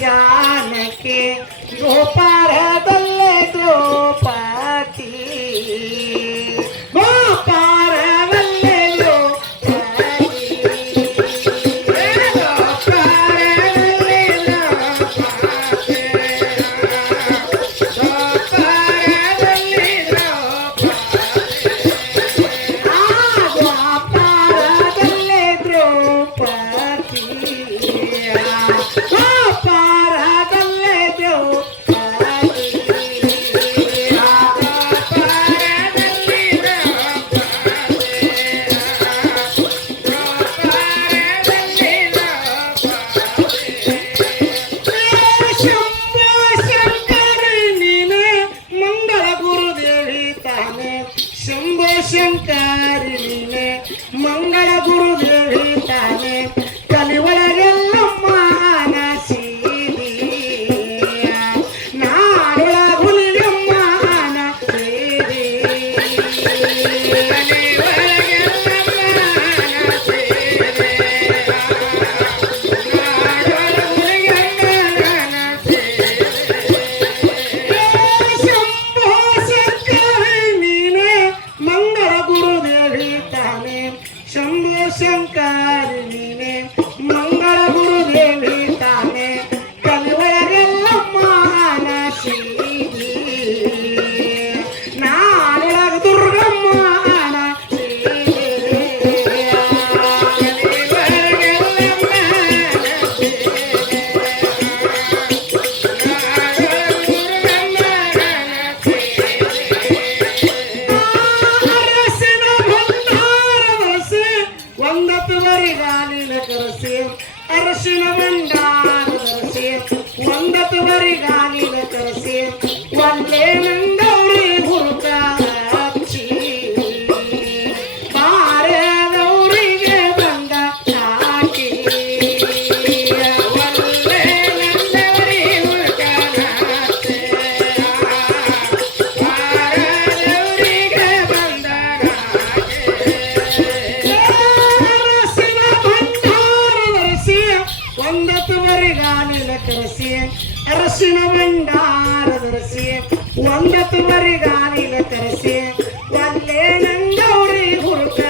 ಜಾನಕಿ ಗೋಪಾರದಲ್ಲೇ ದ್ರೌಪದಿ ಗೋಪಾರದಲ್ಲೇ ಶಂಕರಿನೇ ಮಂಗಳ ಗುರುದೇವಿ ತಾನೆ ಕಲಿಯೊಳಗೆಲ್ಲಮ್ಮ ನಸೀದಿ ನಾಡೊಳಗುಲಿಯಮ್ಮ ನಸೀದಿ ಶಂಭೋ ಶಂಕರಿನೇ ಮಂಗಳ ಗುರುದೇವಿ ತಾನೆ ಕಲಿಯೊಳಗೆಲ್ಲಮ್ಮ ನಸೀದಿ ನಾಡೊಳಗ ದುರ್ಗಮ್ಮ ಅರಸಿನ ಭಂಡಾರದರಸಿ ಒಂದತ್ತು ಬರಿಗಾಲಿನ ಕರೆಸಿ ಒಂದೇ ನಂದೌರಿ ಹುರುಕ ಹಚ್ಚಿ ಬಾರದವರಿಗೆ ಬಂದ ಹಾಕಿ ಒಂದೇ ನಂದವರಿ ಹುರುಕ ಹಚ್ಚಿ ಬಾರದವರಿಗೆ ಬಂದ ಒಂದತ್ತು ಬರಿಗಾಲಿನ ಕರೆಸಿ ಅರಸಿನ ಭಂಡಾರದರಸಿ ಒಂದತ್ತು ಬರಿಗಾಲಿನ ಕರೆಸಿ ಒಲ್ಲೆ ನಂದೌರಿ ಹುರುಕ